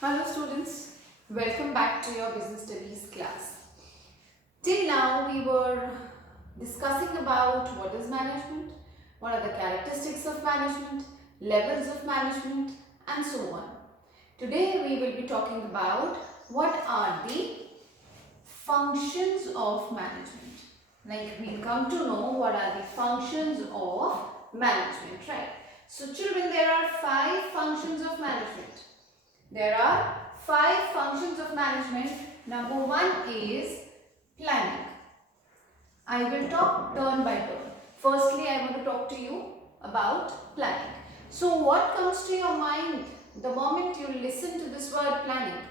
Hello students, welcome back to your business studies class. Till now we were discussing about what is management, what are the characteristics of management, levels of management and so on. Today we will be talking about what are the functions of management. Like we'll come to know what are the functions of management, right? So children, there are 5 functions of management. There are 5 functions of management. Number 1 is planning. I will talk turn by turn. Firstly, I want to talk to you about planning. So what comes to your mind the moment you listen to this word planning?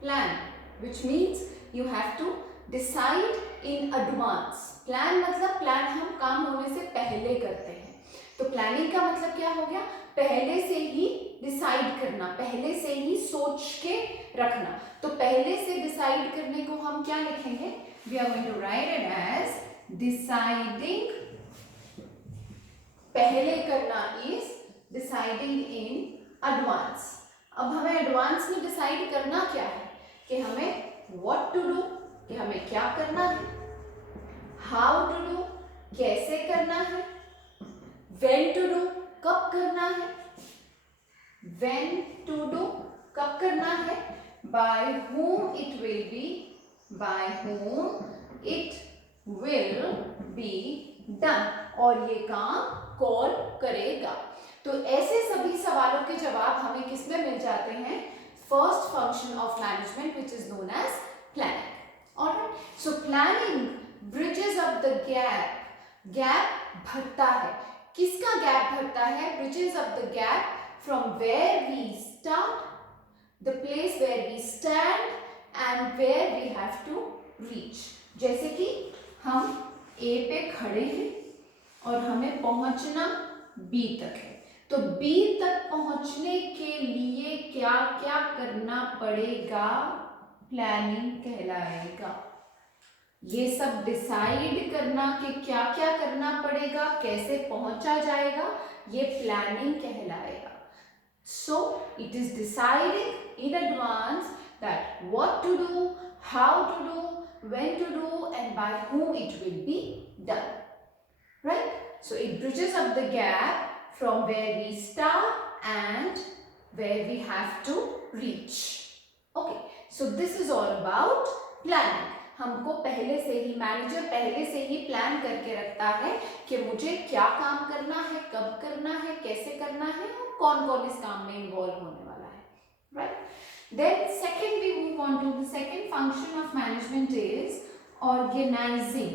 Plan, which means you have to decide in advance. Plan मतलब plan हम काम होने से पहले करते हैं. तो planning का मतलब क्या हो गया? पहले से ही डिसाइड करना, पहले से ही सोच के रखना. तो पहले से डिसाइड करने को हम क्या लिखेंगे? We are going to write it as deciding. पहले करना is deciding in advance. अब हमें एडवांस में डिसाइड करना क्या है कि हमें what to do, कि हमें क्या करना है, how to do, कैसे करना है, when to do, कब करना है, when to do, कब करना है, by whom it will be, by whom it will be done, और ये काम कौन करेगा. तो ऐसे सभी सवालों के जवाब हमें किसमें मिल जाते हैं? First function of management which is known as planning. Alright, so planning bridges up the gap. Gap भरता है. किसका गैप भरता है? Bridges up the gap from where we start, the place where we stand and where we have to reach. जैसे कि हम ए पे खड़े हैं और हमें पहुंचना बी तक है. तो बी तक पहुंचने के लिए क्या क्या करना पड़ेगा? प्लानिंग कहलाएगा. ये सब डिसाइड करना कि क्या क्या करना पड़ेगा, कैसे पहुंचा जाएगा, ये प्लानिंग कहलाएगा. So it is deciding in advance that what to do, how to do, when to do and by whom it will be done. Right? So it bridges up the gap from where we start and where we have to reach. Okay, so this is all about planning. हमको पहले से ही manager पहले से ही plan करके रखता है कि मुझे क्या काम करना है, कब करना है, कैसे करना है और कौन कौन इस काम में इन्वॉल्व होने वाला है. Right? Then second we move on to the second function of management is organizing.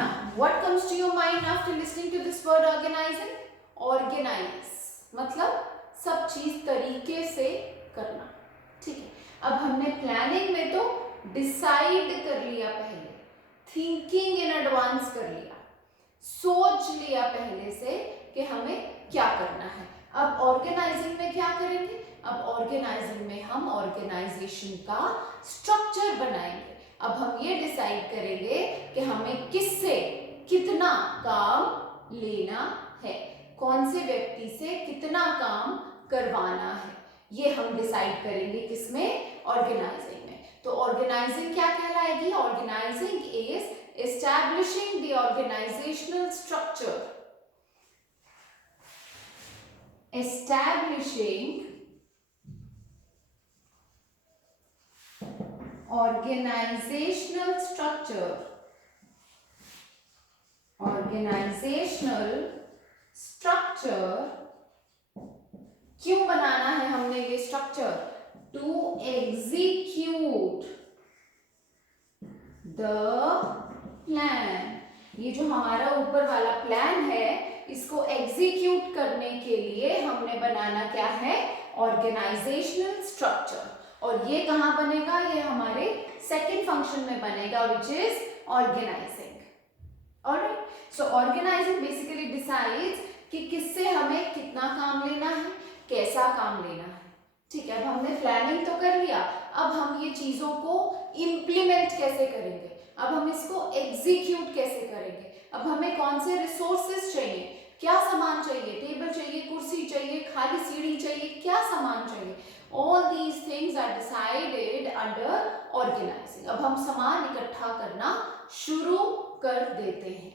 Now what comes to your mind after listening to this word organizing? Organize मतलब सब चीज तरीके से करना. ठीक है, अब हमने प्लानिंग में तो डिसाइड कर लिया, पहले थिंकिंग इन एडवांस कर लिया, सोच लिया पहले से कि हमें क्या करना है. अब ऑर्गेनाइजिंग में क्या करेंगे? अब ऑर्गेनाइजिंग में हम ऑर्गेनाइजेशन का स्ट्रक्चर बनाएंगे. अब हम ये डिसाइड करेंगे कि हमें किससे कितना काम लेना है, कौन से व्यक्ति से कितना काम करवाना है, ये हम डिसाइड करेंगे किसमें? ऑर्गेनाइजिंग में. तो ऑर्गेनाइजिंग क्या कहलाएगी? Organising is establishing the organisational structure. Establishing organizational structure. Organizational structure. क्यों बनाना है हमने ये structure? To execute the plan. ये जो हमारा ऊपर वाला प्लान है, इसको एग्जीक्यूट करने के लिए हमने बनाना क्या है? Organisational structure. और ये कहाँ बनेगा? ये हमारे सेकेंड फंक्शन में बनेगा which is organising. Alright, so organising basically decides कि किससे हमें कितना काम लेना है, कैसा काम लेना है. ठीक है, अब हमने प्लानिंग तो कर लिया, अब हम ये चीजों को इम्प्लीमेंट कैसे करेंगे, अब हम इसको एग्जीक्यूट कैसे करेंगे, अब हमें कौन से रिसोर्सेज चाहिए, क्या सामान चाहिए, टेबल चाहिए, कुर्सी चाहिए, खाली सीढ़ी चाहिए, क्या सामान चाहिए, all these things are decided under organising. अब हम सामान इकट्ठा करना शुरू कर देते हैं।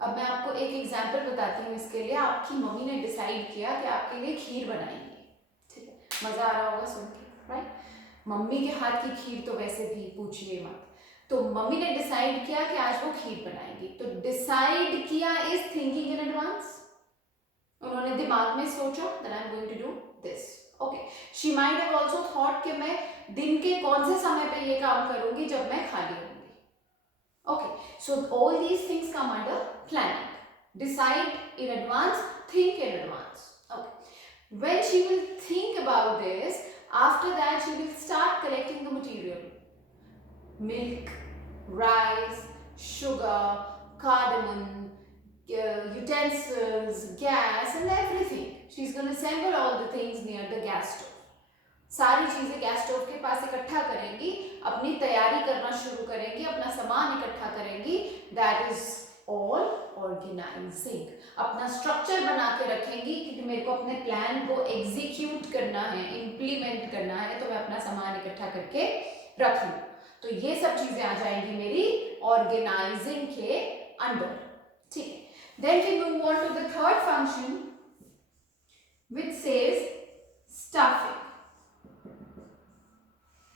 अब मैं आपको एक एग्जाम्पल बताती हूँ इसके लिए। आपकी मम्मी ने डिसाइड किया कि आपके लिए खीर बनाएंगे, ठीक है, मजा आ रहा होगा सुन के, राइट। मम्मी के हाथ की खीर तो वैसे भी पूछिए मत। तो मम्मी ने डिसाइड किया कि आज वो खीर बनाएंगी। तो डिसाइड किया इज थिंकिंग इन एडवांस। उन्होंने दिमाग में सोचा that I'm going to do this. Okay. She might have also thought कि मैं दिन के कौन से समय पे ये काम करूंगी जब मैं खाली रहूंगी. Okay. So all these things come under planning. Decide in advance, think in advance. Okay. When she will think about this, after that she will start collecting the material. Milk, rice, sugar, cardamom, utensils, gas and everything. She's going to assemble all the things near the gas stove. सारी चीजें gas stove के पास इकट्ठा करेंगी, अपनी तैयारी करना शुरू करेंगी, अपना सामान इकट्ठा करेंगी. That is all organising. अपना स्ट्रक्चर बना के रखेंगी कि मेरे को अपने प्लान को एग्जीक्यूट करना है, इम्प्लीमेंट करना है, तो मैं अपना सामान इकट्ठा करके रख लूं. तो ये सब चीजें आ जाएंगी मेरी ऑर्गेनाइजिंग के अंडर. ठीक है. Then we move on to the third function which says staffing.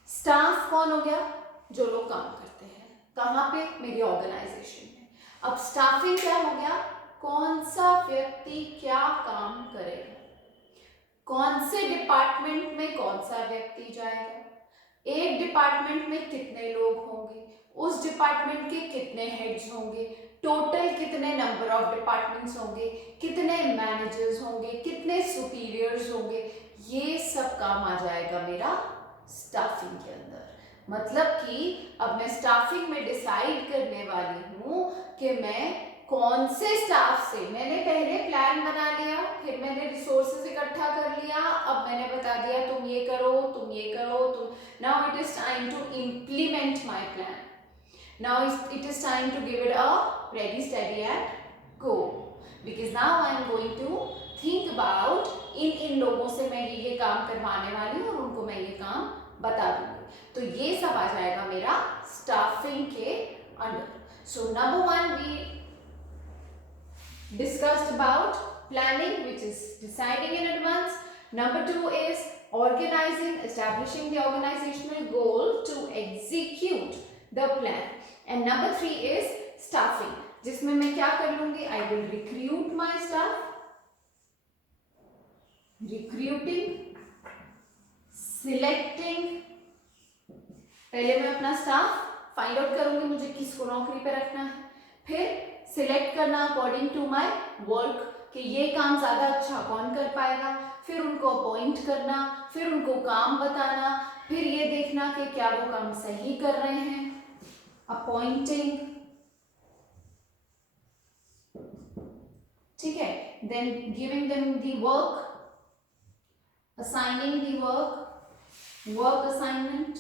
Staff कौन हो गया? जो लोग काम करते हैं. कहाँ पे? मेरी ऑर्गेनाइजेशन में. अब स्टाफिंग क्या हो गया? कौन सा व्यक्ति क्या काम करेगा, कौन से डिपार्टमेंट में कौन सा व्यक्ति जाएगा, एक डिपार्टमेंट में कितने लोग होंगे, उस डिपार्टमेंट के कितने हेड्स होंगे, टोटल कितने नंबर ऑफ डिपार्टमेंट्स होंगे, कितने मैनेजर्स होंगे, कितने सुपीरियर्स होंगे, ये सब काम आ जाएगा मेरा स्टाफिंग के अंदर. मतलब कि अब मैं स्टाफिंग में डिसाइड करने वाली हूँ कि मैं कौन से स्टाफ से, मैंने पहले प्लान बना लिया, फिर मैंने रिसोर्सेज इकट्ठा कर लिया, अब मैंने बता दिया तुम ये करो, तुम ये करो, तुम. Now it is time to implement my plan. Now it is time to give it a ready, steady and go. Because now I am going to think about इन लोगों से मैं ये काम करवाने वाली हूँ और उनको मैं ये काम बता दूंगी. तो ये सब आ जाएगा मेरा स्टाफिंग के under. So number 1 we discussed about planning, which is deciding in advance. Number 2 is organizing, establishing the organizational goal to execute the plan. And number 3 is staffing, जिसमें मैं क्या कर लूंगी? I will recruit my staff. Recruiting, selecting. पहले मैं अपना staff find out करूंगी मुझे किसको नौकरी पे रखना है, फिर सिलेक्ट करना अकॉर्डिंग टू माय वर्क कि ये काम ज्यादा अच्छा कौन कर पाएगा, फिर उनको अपॉइंट करना, फिर उनको काम बताना, फिर ये देखना कि क्या वो काम सही कर रहे हैं, अपॉइंटिंग. ठीक है. Then giving them the work, assigning the work assignment.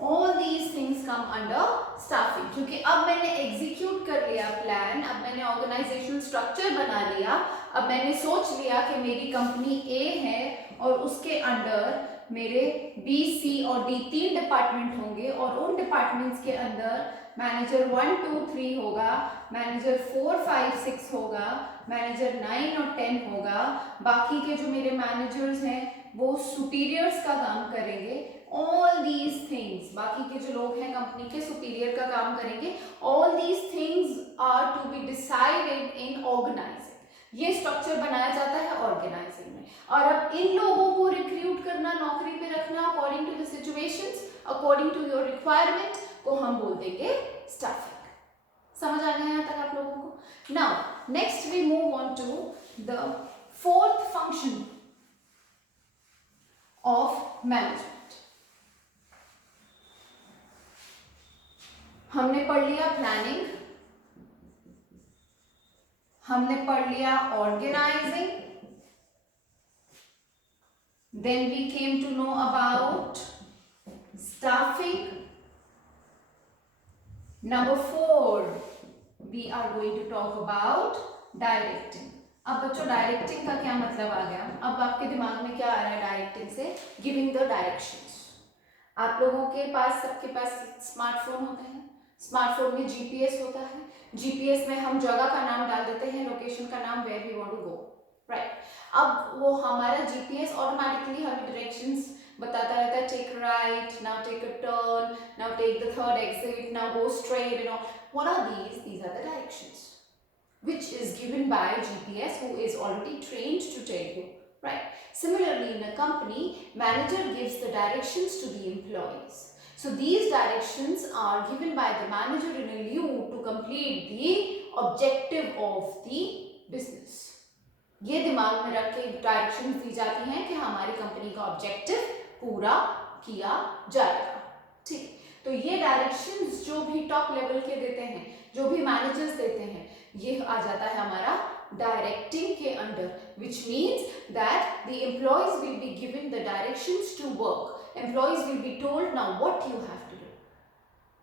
All these things come under staffing. क्योंकि अब मैंने एग्जीक्यूट कर लिया प्लान, अब मैंने ऑर्गेनाइजेशनल स्ट्रक्चर बना लिया, अब मैंने सोच लिया कि मेरी कंपनी ए है और उसके अंडर मेरे बी, सी और डी 3 डिपार्टमेंट होंगे और उन डिपार्टमेंट्स के अंदर मैनेजर 1, 2, 3 होगा, मैनेजर 4, 5, 6 होगा, मैनेजर 9 और 10 होगा. बाकी के जो मेरे मैनेजर्स हैं वो सुपीरियर्स का काम करेंगे. ऑल दीज थिंग्स, बाकी के जो लोग हैं कंपनी के सुपीरियर का काम करेंगे. All these things are to be decided in organising. ये स्ट्रक्चर बनाया जाता है ऑर्गेनाइजिंग में. और अब इन लोगों को रिक्रूट करना, नौकरी पे रखना according to the situations, according to your requirement को हम बोल देंगे स्टाफिंग. समझ आ गया यहाँ तक आप लोगों को? Now next we move on to the fourth function of management. हमने पढ़ लिया प्लानिंग, हमने पढ़ लिया organising, then we came to know about staffing. Number 4, we are going to talk about directing. अब बच्चों डायरेक्टिंग का क्या मतलब आ गया? अब आपके दिमाग में क्या आ रहा है डायरेक्टिंग से? Giving the directions. आप लोगों के पास, सबके पास स्मार्टफोन होते हैं, स्मार्टफोन में जीपीएस होता है, जीपीएस में हम जगह का नाम डाल देते हैं, लोकेशन का नाम, where we want to go, right. अब वो हमारा जीपीएस ऑटोमेटिकली हमें डायरेक्शंस बताता रहता है, take right, now take a turn, now take the third exit, now go straight, you know what are these? These are the directions which is given by GPS, who is already trained to tell you, right? Similarly, in a company, manager gives the directions to the employees. So these directions are given by the manager in a lieu to complete the objective of the business. ये दिमाग में रख के directions दी जाती हैं कि हमारी company का ऑब्जेक्टिव पूरा किया जाएगा, ठीक। तो ये डायरेक्शंस जो भी टॉप लेवल के देते हैं, जो भी मैनेजर्स देते हैं, ये आ जाता है हमारा डायरेक्टिंग के under, which means that the employees will be given the directions to work. Employees will be told now what you have to do.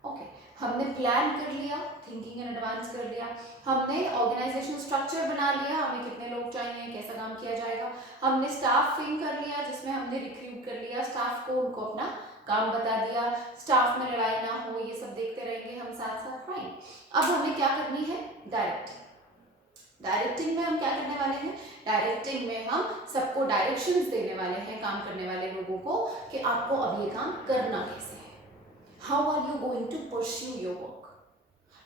Okay, हमने प्लान कर लिया, थिंकिंग इन एडवांस कर लिया, हमने ऑर्गेनाइजेशनल स्ट्रक्चर बना लिया, हमें कितने लोग चाहिए, कैसा काम किया जाएगा, हमने स्टाफिंग कर लिया जिसमें हमने रिक्रूट कर लिया स्टाफ को, उनको अपना काम बता दिया, स्टाफ में लड़ाई ना हो, ये सब देखते रहेंगे हम साथ साथ, राइट। अब हमें क्या करनी है? डायरेक्टिंग। डायरेक्टिंग में हम क्या करने वाले हैं? डायरेक्टिंग में हम सबको डायरेक्शंस देने वाले हैं, काम करने वाले लोगों को, कि आपको अब ये काम करना कैसे है। How are you going to pursue your work?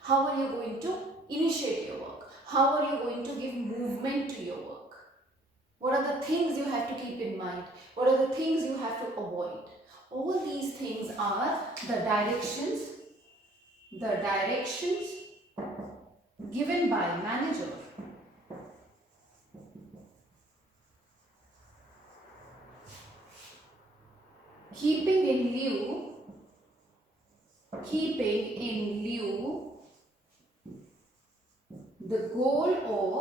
How are you going to initiate your work? How are you going to give movement to your work? What are the things you have to keep in mind? What are the things you have to avoid? All these things are the directions given by manager. Keeping in lieu the goal of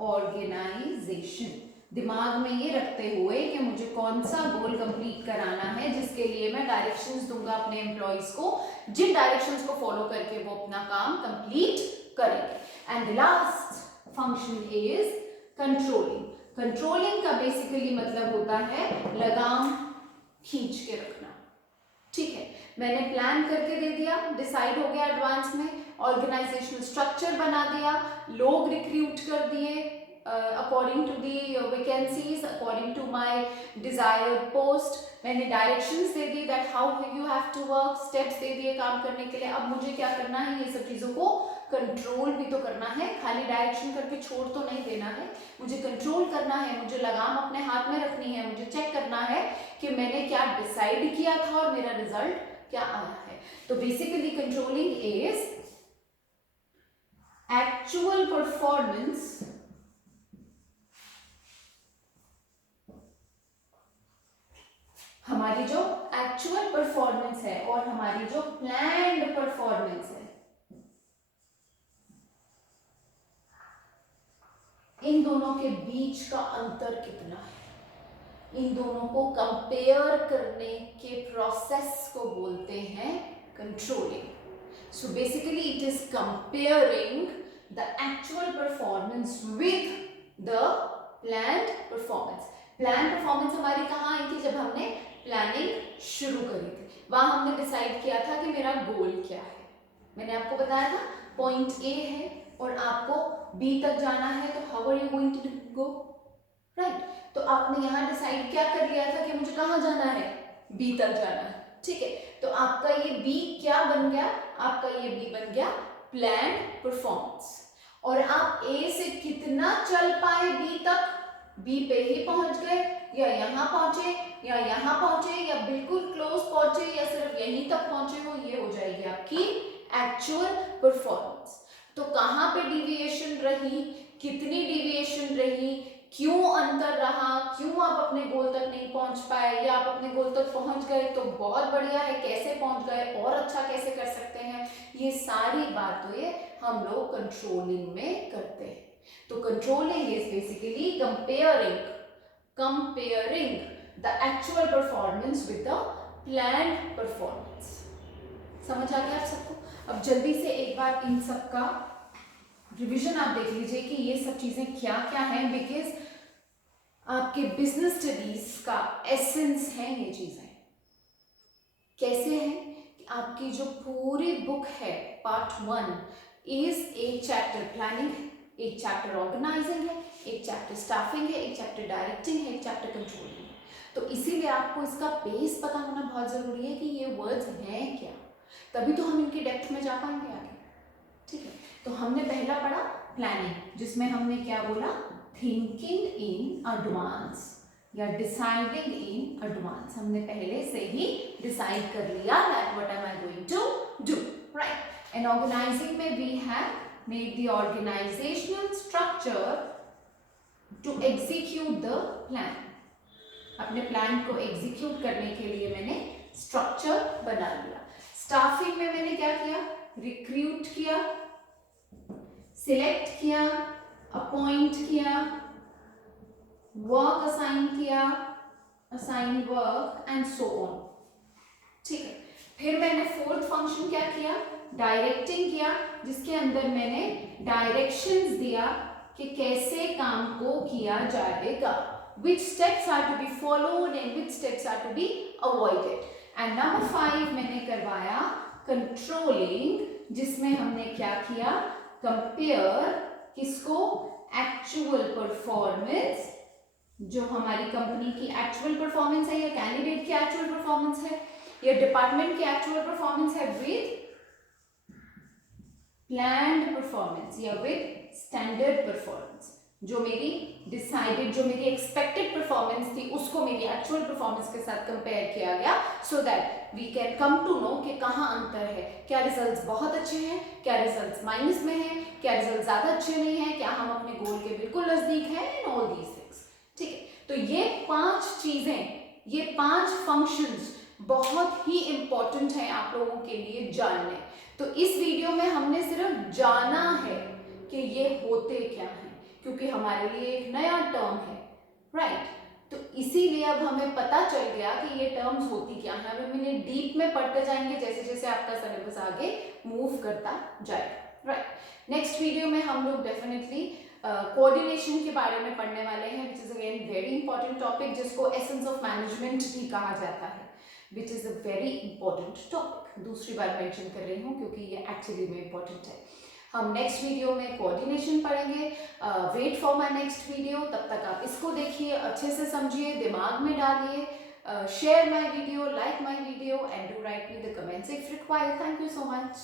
organization. दिमाग में ये रखते हुए कि मुझे कौन सा गोल complete कराना है, जिसके लिए मैं डायरेक्शंस दूंगा अपने एम्प्लॉइज को, जिन डायरेक्शंस को फॉलो करके वो अपना काम कंप्लीट करेंगे। And the last function is controlling. Controlling का बेसिकली मतलब होता है लगाम खींच के रखना, ठीक है। मैंने प्लान करके दे दिया, डिसाइड हो गया एडवांस में, ऑर्गेनाइजेशनल स्ट्रक्चर बना दिया, लोग रिक्रूट कर दिए according to the vacancies, according to my desired post, मैंने डायरेक्शंस दे दी that how you have to work, steps दे दिए काम करने के लिए। अब मुझे क्या करना है? ये सब चीजों को कंट्रोल भी तो करना है, खाली डायरेक्शन करके छोड़ तो नहीं देना है, मुझे कंट्रोल करना है, मुझे लगाम अपने हाथ में रखनी है, मुझे चेक करना है कि मैंने क्या डिसाइड किया था और मेरा रिजल्ट क्या आया है। तो basically controlling is actual performance हमारी जो एक्चुअल परफॉर्मेंस है और हमारी जो प्लान्ड परफॉर्मेंस है, इन दोनों के बीच का अंतर कितना है, इन दोनों को कंपेयर करने के प्रोसेस को बोलते हैं controlling. So basically it is comparing the actual performance with the planned performance. Plan performance हमारी कहाँ आई थी? जब हमने प्लानिंग शुरू करी थी, वहां हमने डिसाइड किया था कि मेरा गोल क्या है। मैंने आपको बताया था पॉइंट ए है और आपको बी तक जाना है, तो how are you going to go, right. तो आपने यहाँ डिसाइड क्या कर लिया था कि मुझे कहाँ जाना है? बी तक जाना है, ठीक है। तो आपका ये बी क्या बन गया? आपका ये बी बन गया प्लान परफॉर्मेंस। और आप ए से कितना चल पाए बी तक, बी पे ही पहुंच गए या यहाँ पहुंचे या यहाँ पहुंचे या बिल्कुल क्लोज पहुंचे या सिर्फ यहीं तक पहुंचे हो, ये हो जाएगी आपकी एक्चुअल परफॉर्मेंस। तो कहाँ पे डिविएशन रही, कितनी डिविएशन रही, क्यों अंतर रहा, क्यों आप अपने गोल तक नहीं पहुंच पाए, या आप अपने गोल तक पहुंच गए तो बहुत बढ़िया है, कैसे पहुंच गए और अच्छा कैसे कर सकते हैं, ये सारी बातें हम लोग कंट्रोलिंग में करते हैं। तो controlling is basically comparing the actual performance with the planned performance. समझ आ गया आप सबको? अब जल्दी से एक बार इन सब का रिवीजन आप देख लीजिए कि ये सब चीज़ें क्या क्या हैं, बिकॉज आपके बिजनेस स्टडीज का एसेंस है ये चीज़ें। कैसे है कि आपकी जो पूरी बुक है पार्ट 1 इज एक चैप्टर प्लानिंग है, एक चैप्टर ऑर्गेनाइजिंग है, एक चैप्टर स्टाफिंग है, एक चैप्टर डायरेक्टिंग है, एक चैप्टर कंट्रोलिंग है। तो इसीलिए आपको इसका बेस पता होना बहुत ज़रूरी है कि ये वर्ड्स हैं क्या, तभी तो हम इनकी डेप्थ में जा पाएंगे आगे। ठीक है, तो हमने पहला पढ़ा प्लानिंग, जिसमें हमने क्या बोला, थिंकिंग इन एडवांस या डिसाइडिंग इन एडवांस। हमने पहले से ही डिसाइड कर लिया that what am I going to do, right. And organising में we have made the organisational structure to execute the plan. अपने प्लान को एग्जीक्यूट करने के लिए मैंने स्ट्रक्चर बना लिया। स्टाफिंग में मैंने क्या किया, रिक्रूट किया, सिलेक्ट किया, अपॉइंट किया, वर्क असाइन किया, assign work and so on. ठीक है, फिर मैंने फोर्थ फंक्शन क्या किया, डायरेक्टिंग किया, जिसके अंदर मैंने डायरेक्शंस दिया कि कैसे काम को किया जाएगा, which steps are to be followed and which steps are to be avoided. And number 5 मैंने करवाया कंट्रोलिंग, जिसमें हमने क्या किया, कंपेयर किसको, एक्चुअल परफॉर्मेंस, जो हमारी कंपनी की एक्चुअल परफॉर्मेंस है या कैंडिडेट की एक्चुअल परफॉर्मेंस है या डिपार्टमेंट की एक्चुअल परफॉर्मेंस है, विद प्लान्ड परफॉर्मेंस या विद स्टैंडर्ड परफॉर्मेंस। जो मेरी डिसाइडेड, जो मेरी एक्सपेक्टेड परफॉर्मेंस थी उसको मेरी एक्चुअल परफॉर्मेंस के साथ कंपेयर किया गया, so that we can come to know कि कहाँ अंतर है, क्या रिजल्ट्स बहुत अच्छे हैं, क्या रिजल्ट्स माइनस में हैं, क्या रिजल्ट्स ज़्यादा अच्छे नहीं हैं, क्या हम अपने गोल के बिल्कुल नज़दीक हैं, एंड ऑल दीज थिंग्स। ठीक है, तो ये 5 चीज़ें, ये 5 फंक्शंस बहुत ही इंपॉर्टेंट है आप लोगों के लिए जानने। तो इस वीडियो में हमने सिर्फ जाना है कि ये होते क्या हैं, क्योंकि हमारे लिए एक नया टर्म है, राइट। तो इसीलिए अब हमें पता चल गया कि ये टर्म्स होती क्या है। अब हम इन्हें डीप में पढ़ते जाएंगे जैसे जैसे आपका सिलेबस आगे मूव करता जाएगा, राइट। नेक्स्ट वीडियो में हम लोग डेफिनेटली कोऑर्डिनेशन के बारे में पढ़ने वाले हैं, which is again very important topic, जिसको एसेंस ऑफ मैनेजमेंट भी कहा जाता है, which is a very important topic. दूसरी बार मेंशन कर रही हूँ क्योंकि ये एक्चुअली में इंपॉर्टेंट है। हम नेक्स्ट वीडियो में कोऑर्डिनेशन पढ़ेंगे। Wait for my next video. तब तक आप इसको देखिए, अच्छे से समझिए, दिमाग में डालिए, share my video, like my video and do right me the comments if required. Thank you so much.